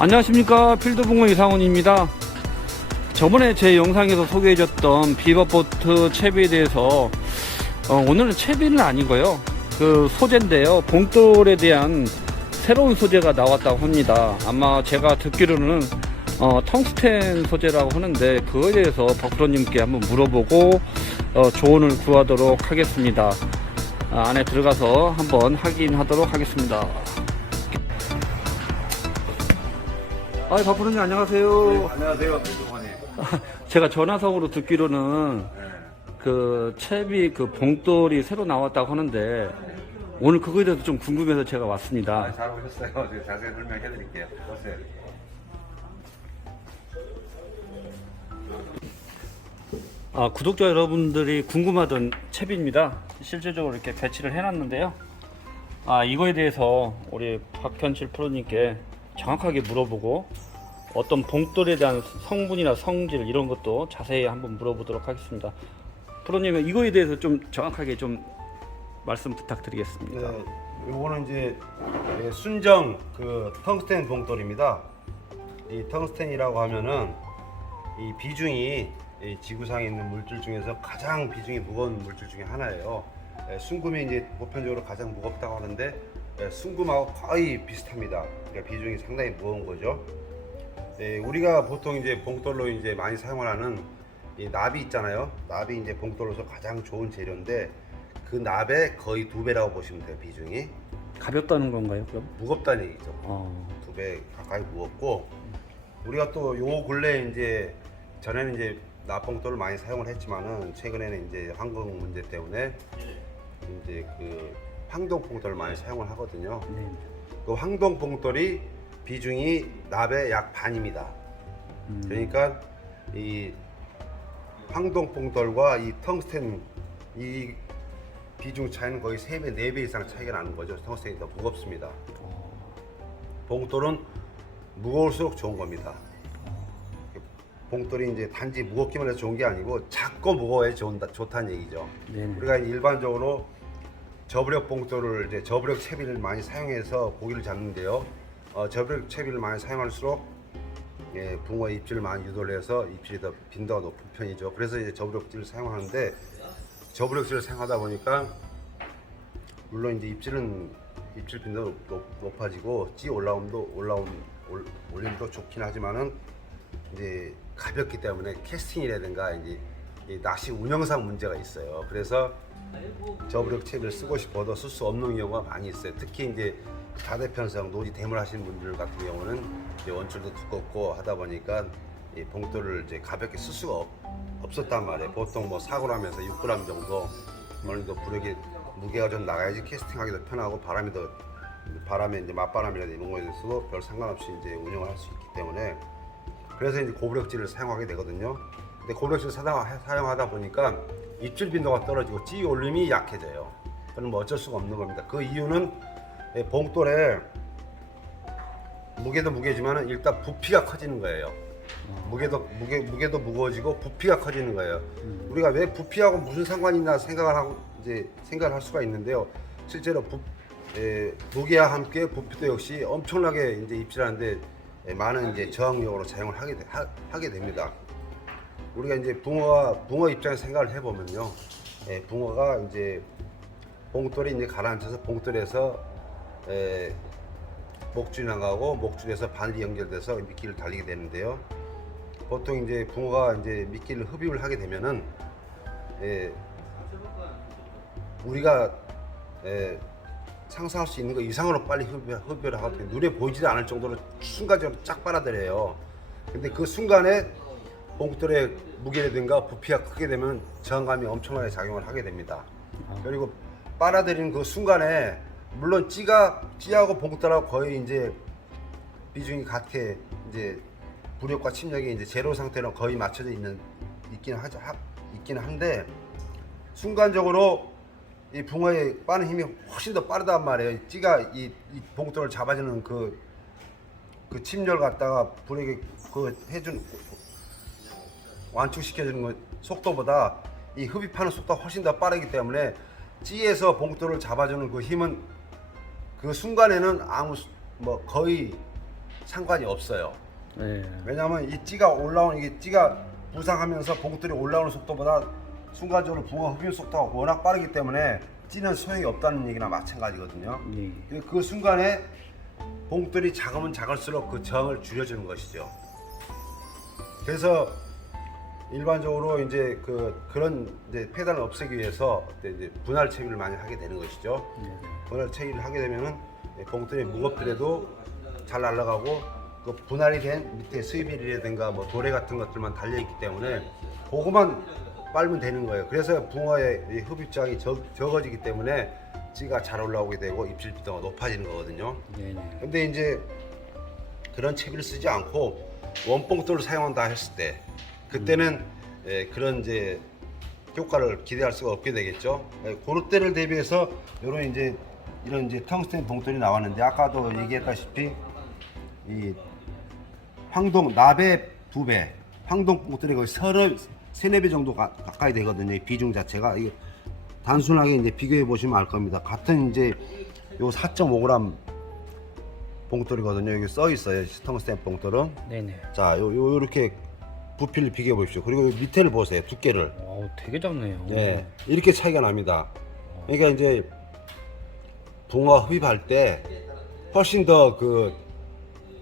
안녕하십니까, 필드붕어 이상훈입니다. 저번에 제 영상에서 소개해줬던 비버보트 채비에 대해서 오늘은 채비는 아니고요, 그 소재인데요, 봉돌에 대한 새로운 소재가 나왔다고 합니다. 아마 제가 듣기로는 텅스텐 소재라고 하는데, 그거에 대해서 박프로님께 한번 물어보고 조언을 구하도록 하겠습니다. 안에 들어가서 한번 확인하도록 하겠습니다. 박프로님 안녕하세요. 네, 안녕하세요, 필드붕어님. 제가 전화상으로 듣기로는 네. 그 채비 그 봉돌이 새로 나왔다고 하는데, 오늘 그거에 대해서 좀 궁금해서 제가 왔습니다. 잘 오셨어요. 제가 자세히 설명해 드릴게요. 보세요. 구독자 여러분들이 궁금하던 채비입니다. 실질적으로 이렇게 배치를 해놨는데요. 이거에 대해서 우리 박현실 프로님께 정확하게 물어보고, 어떤 봉돌에 대한 성분이나 성질 이런 것도 자세히 한번 물어보도록 하겠습니다. 프로님, 이거에 대해서 좀 정확하게 좀 말씀 부탁드리겠습니다. 네, 요거는 이제 순정 그 텅스텐 봉돌입니다. 이 텅스텐이라고 하면은 이 비중이 이 지구상에 있는 물질 중에서 가장 비중이 무거운 물질 중에 하나예요. 순금이 이제 보편적으로 가장 무겁다고 하는데, 순금하고 거의 비슷합니다. 그러니까 비중이 상당히 무거운 거죠. 우리가 보통 이제 봉돌로 이제 많이 사용하는 이 납이 있잖아요. 납이 이제 봉돌로서 가장 좋은 재료인데, 그 납의 거의 2배라고 보시면 돼요. 비중이 가볍다는 건가요, 그럼? 무겁다는 얘기죠. 2배 가까이 무겁고, 우리가 또 요 근래 이제 전에는 이제 납봉돌을 많이 사용을 했지만은, 최근에는 이제 환경 문제 때문에 이제 그 황동 봉돌을 많이 사용을 하거든요. 네. 그 황동 봉돌이 비중이 납의 약 반입니다. 그러니까 이 황동 봉돌과 이 텅스텐 이 비중 차이는 거의 3배, 4배 이상 차이가 나는 거죠. 텅스텐이 더 무겁습니다. 봉돌은 무거울수록 좋은 겁니다. 봉돌이 이제 단지 무겁기만 해서 좋은 게 아니고 작고 무거워야 좋다는 얘기죠. 네. 우리가 일반적으로 저부력 봉돌을 이제 저부력 채비를 많이 사용해서 고기를 잡는데요. 저부력 채비를 많이 사용할수록 붕어의 입질을 많이 유도를 해서 입질이 더 빈도가 높은 편이죠. 그래서 이제 저부력질을 사용하는데, 저부력질을 사용하다 보니까 물론 이제 입질 빈도가 높아지고 찌 올림도 좋긴 하지만은 이제 가볍기 때문에 캐스팅이라든가 이제 낚시 운영상 문제가 있어요. 그래서 저부력 채비를 쓰고 싶어도 쓸 수 없는 경우가 많이 있어요. 특히 이제 다대편성 노지 대물 하시는 분들 같은 경우는 이제 원줄도 두껍고 하다 보니까 이 봉돌을 이제 가볍게 쓸 수가 없었단 말이에요. 보통 뭐 4g 에서 6g 정도 어느 정도 부력이 무게가 좀 나가야지 캐스팅하기도 편하고, 바람에 이제 맞바람이라든지 이런 거에 대해서도 별 상관없이 이제 운영을 할 수 있기 때문에, 그래서 이제 고부력질을 사용하게 되거든요. 근데 고부력질을 사용하다 보니까 입질 빈도가 떨어지고 찌 올림이 약해져요. 그건 뭐 어쩔 수가 없는 겁니다. 그 이유는 봉돌에 무게도 무게지만 일단 부피가 커지는 거예요. 무게도 무거워지고 부피가 커지는 거예요. 우리가 왜 부피하고 무슨 상관이 있나 생각을 할 수가 있는데요. 실제로 무게와 함께 부피도 역시 엄청나게 이제 입질하는데 많은 이제 저항력으로 사용을 하게 됩니다. 우리가 이제 붕어 입장에서 생각을 해보면요, 붕어가 이제 봉돌이 이제 가라앉혀서 봉돌에서 목줄이 나가고, 목줄에서 바늘이 연결돼서 미끼를 달리게 되는데요. 보통 이제 붕어가 이제 미끼를 흡입을 하게 되면은 우리가 상상할 수 있는 것 이상으로 빨리 흡입을 하거든요. 눈에 보이지도 않을 정도로 순간적으로 쫙 빨아들여요. 근데 그 순간에 봉돌의 무게라든가 부피가 크게 되면 저항감이 엄청나게 작용을 하게 됩니다. 그리고 빨아들이는 그 순간에 물론 찌하고 봉돌하고 거의 이제 비중이 같게 이제 부력과 침력이 이제 제로 상태로 거의 맞춰져 있기는 한데, 순간적으로 이 붕어의 빠는 힘이 훨씬 더 빠르단 말이에요. 찌가 이 봉돌을 잡아주는 그 침렬 갖다가 부력이 완충시켜주는 것 속도보다 이 흡입하는 속도가 훨씬 더 빠르기 때문에, 찌에서 봉돌을 잡아주는 그 힘은 그 순간에는 거의 상관이 없어요. 네. 왜냐하면 이 찌가 올라오는 이게 찌가 부상하면서 봉돌이 올라오는 속도보다 순간적으로 붕어 흡입 속도가 워낙 빠르기 때문에 찌는 소용이 없다는 얘기나 마찬가지거든요. 네. 그 순간에 봉돌이 작으면 작을수록 그 저항을 줄여주는 것이죠. 그래서 일반적으로 이제 그런 이제 폐단을 없애기 위해서 이제 분할 채비를 많이 하게 되는 것이죠. 분할 채비를 하게 되면은 봉돌이 무겁더라도 잘 날아가고 그 분할이 된 밑에 수입일이라든가 뭐 도래 같은 것들만 달려 있기 때문에 그거만 빨면 되는 거예요. 그래서 붕어의 이 흡입장이 적어지기 때문에 찌가 잘 올라오게 되고 입질 비도가 높아지는 거거든요. 네네. 근데 이제 그런 채비를 쓰지 않고 원봉돌을 사용한다 했을 때 그때는 그런 이제 효과를 기대할 수가 없게 되겠죠. 그럴 때를 대비해서 이런 이런 텅스텐 봉돌이 나왔는데 아까도 얘기했다시피 이 황동 나배 2배, 황동 봉돌이 거의 3-4배 정도 가까이 되거든요. 이 비중 자체가 이게 단순하게 이제 비교해 보시면 알 겁니다. 같은 이제 요 4.5g 봉돌이거든요. 여기 써 있어요. 텅스텐 봉돌은. 네네. 자, 요렇게 부피를 비교해 보십시오. 그리고 요 밑에를 보세요. 두께를. 되게 작네요. 네, 이렇게 차이가 납니다. 그러니까 이제 붕어 흡입할 때 훨씬 더 그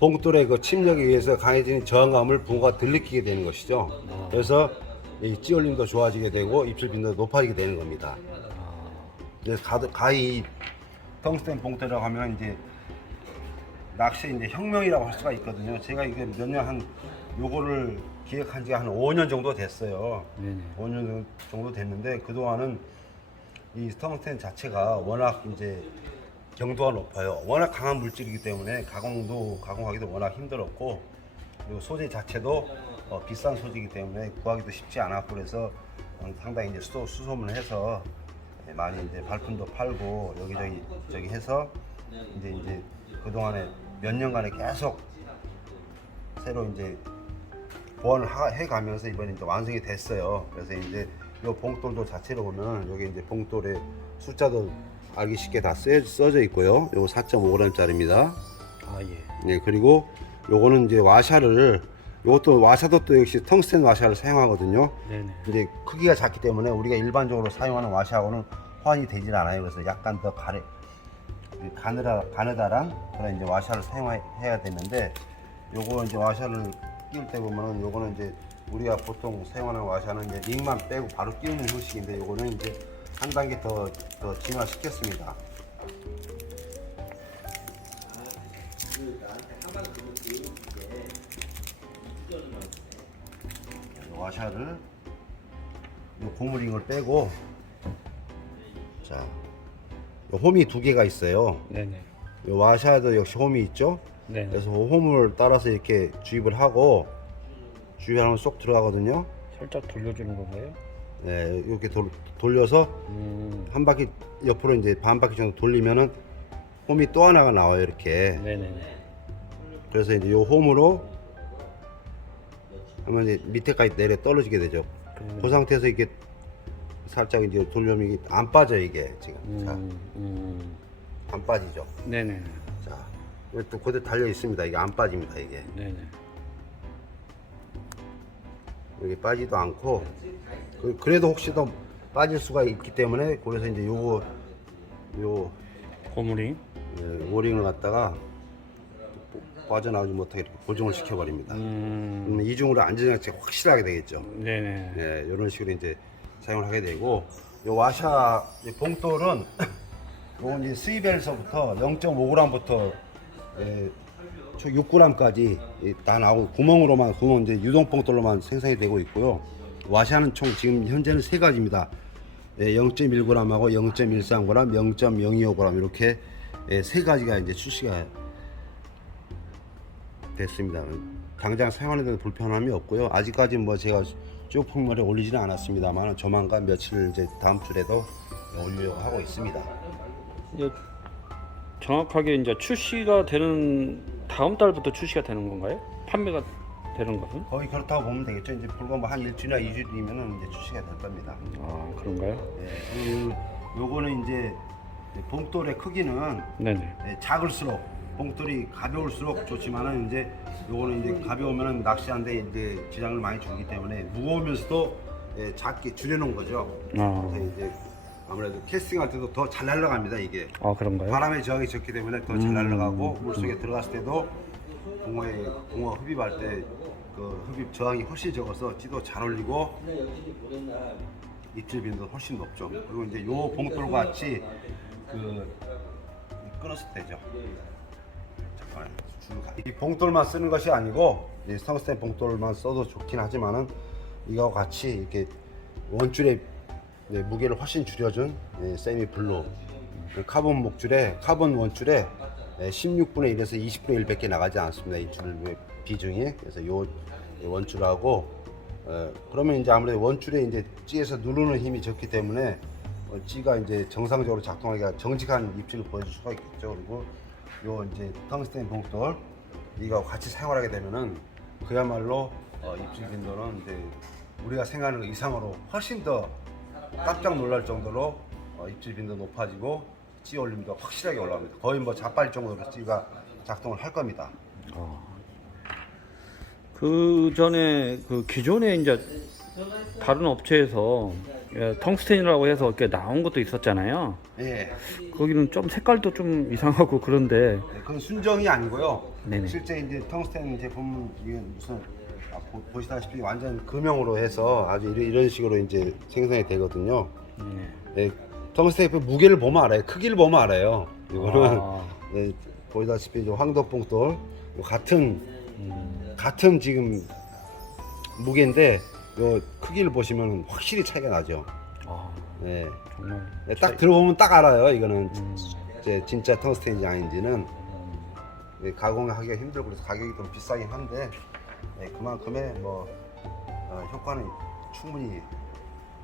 봉돌의 그 침력에 의해서 강해지는 저항감을 붕어가 덜 느끼게 되는 것이죠. 그래서 이 찌올림도 좋아지게 되고 입질 빈도도 높아지게 되는 겁니다. 그래서 가히 텅스텐 봉돌이라고 하면 이제 낚시 이제 혁명이라고 할 수가 있거든요. 제가 이게 몇 년 요거를 기획한 지가 한 5년 정도 됐어요. 네네. 5년 정도 됐는데 그동안은 이 텅스텐 자체가 워낙 이제 경도가 높아요. 워낙 강한 물질이기 때문에 가공하기도 워낙 힘들었고 그리고 소재 자체도 비싼 소재이기 때문에 구하기도 쉽지 않았고 그래서 상당히 이제 수소문을 해서 많이 이제 발품도 팔고 여기저기 해서 이제 그동안에 몇 년간에 계속 새로 이제 보완을 해가면서 이번에 이제 완성이 됐어요. 그래서 이제 이 봉돌도 자체로 보면 여기 이제 봉돌의 숫자도 알기 쉽게 다 써져 있고요. 요거 4.5g짜리입니다. 아 예. 네, 그리고 요거는 이제 요것도 와샤도 또 역시 텅스텐 와샤를 사용하거든요. 네네. 이제 크기가 작기 때문에 우리가 일반적으로 사용하는 와샤하고는 호환이 되질 않아요. 그래서 약간 더 가느다란 그런 이제 와샤를 사용해야 되는데 요거 이제 와샤를 끼울 때 보면은 요거는 이제 우리가 보통 사용하는 와샤는 이제 링만 빼고 바로 끼우는 형식인데 요거는 이제 한 단계 더 진화시켰습니다. 와샤를 요 고무링을 빼고 자, 요 홈이 2개가 있어요. 네네. 요 와샤도 역시 홈이 있죠. 네네. 그래서 그 홈을 따라서 이렇게 주입을 하고 주입하면 쏙 들어가거든요. 살짝 돌려주는 건가요? 네, 이렇게 돌려서 한 바퀴 옆으로 이제 반 바퀴 정도 돌리면은 홈이 또 하나가 나와요. 이렇게. 네네네. 그래서 이제 요 홈으로 하면 이제 밑에까지 내려 떨어지게 되죠. 그 상태에서 이렇게 살짝 이제 돌려면 이게 안 빠져요. 이게 지금 안 빠지죠. 네네. 자, 여기 또 그대로 달려 있습니다. 이게 안 빠집니다. 이게 네네. 여기 빠지도 않고 그래도 혹시 더 빠질 수가 있기 때문에 그래서 이제 요 고무링. 오링을 갖다가 빠져나오지 못하게 이렇게 고정을 시켜버립니다. 그러면 이중으로 안전장치가 확실하게 되겠죠. 네네. 네, 이런 식으로 이제 사용을 하게 되고 요 와샤 봉돌은 요건 이제 스위벨서부터 0.5g부터 총 6g까지 다 나오고 구멍 이제 유동 봉돌로만 생산이 되고 있고요. 와샤는 총 지금 현재는 3가지입니다. 0.1g하고 0.13g, 0.025g 이렇게 3가지가 이제 출시가 됐습니다. 당장 사용하는 데는 불편함이 없고요. 아직까지 뭐 제가 쭉 폭물에 올리지는 않았습니다만 조만간 며칠 이제 다음 주에도 올리려고 하고 있습니다. 이제 정확하게 이제 출시가 되는 다음 달부터 출시가 되는 건가요? 판매가 되는 것은? 거의 그렇다고 보면 되겠죠. 이제 불과 뭐 한 일주일이나 2주 뒤면은 이제 출시가 될 겁니다. 아 그런가요? 요거는 이제 봉돌의 크기는 네네. 작을수록 봉돌이 가벼울수록 좋지만은 이제 요거는 이제 가벼우면은 낚시하는데 이제 지장을 많이 주기 때문에 무거우면서도 작게 줄여놓은 거죠. 아, 그래서 이제 아무래도 캐스팅할 때도 더 잘 날아갑니다 이게. 아 그런가요? 바람의 저항이 적기 때문에 더 잘 날아가고 물속에 들어갔을 때도 붕어가 흡입할 때 그 흡입 저항이 훨씬 적어서 찌도 잘 올리고 입질 빈도 훨씬 높죠. 그리고 이제 요 봉돌 같이 그 끊었을 때죠. 잠깐만요. 이 봉돌만 쓰는 것이 아니고 이 텅스텐 봉돌만 써도 좋긴 하지만은 이거와 같이 이렇게 원줄의 무게를 훨씬 줄여준 세미 블루 카본 목줄에 카본 원줄에 16분의 1에서 20분의 1밖에 나가지 않습니다. 이 줄 비중이. 그래서 요 원줄하고 그러면 이제 아무래도 원줄에 이제 찌에서 누르는 힘이 적기 때문에 찌가 이제 정상적으로 작동하기가 정직한 입질을 보여줄 수가 있겠죠. 그리고 요 이제 텅스텐 봉돌 이거 같이 사용하게 되면은 그야말로 입질 빈도는 이제 우리가 생각하는 것 이상으로 훨씬 더 깜짝 놀랄 정도로 입질 빈도 높아지고 찌 올림도 확실하게 올라갑니다. 거의 뭐 자빨 정도로 찌가 작동을 할 겁니다. 그 전에 그 기존에 이제 다른 업체에서 텅스텐이라고 해서 이렇게 나온 것도 있었잖아요. 예, 거기는 좀 색깔도 좀 이상하고 그런데. 그건 순정이 아니고요. 네네. 실제 이제 텅스텐 제품은 이게 무슨 보시다시피 완전 금형으로 해서 아주 이런 식으로 이제 생산이 되거든요. 네, 텅스텐 무게를 보면 알아요. 크기를 보면 알아요. 이거는 네, 보시다시피 황덕봉돌 같은 지금 무게인데 요 크기를 보시면 확실히 차이가 나죠. 네, 정말 네, 딱 들어보면 딱 알아요. 이거는 이제 진짜 텅스텐인지 아닌지는. 네, 가공하기가 힘들고 그래서 가격이 좀 비싸긴 한데 네, 그만큼의 뭐 효과는 충분히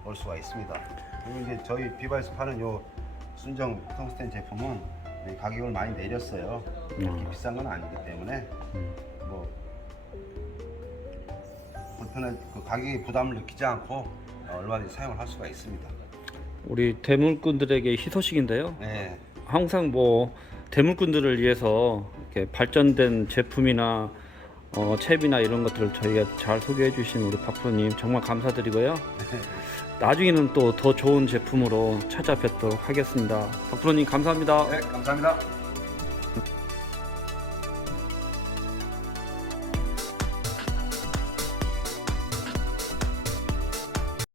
볼 수가 있습니다. 그리고 이제 저희 비바에서 파는 요 순정 텅스텐 제품은 네, 가격을 많이 내렸어요. 그렇게 비싼 건 아니기 때문에 뭐 불편한 그 가격에 부담을 느끼지 않고 얼마든지 사용을 할 수가 있습니다. 우리 대물꾼들에게 희소식인데요. 네, 항상 뭐 대물꾼들을 위해서 이렇게 발전된 제품이나 채비나 이런 것들을 저희가 잘 소개해 주신 우리 박프로님 정말 감사드리고요. 나중에는 또 더 좋은 제품으로 찾아뵙도록 하겠습니다. 박프로님 감사합니다. 네, 감사합니다.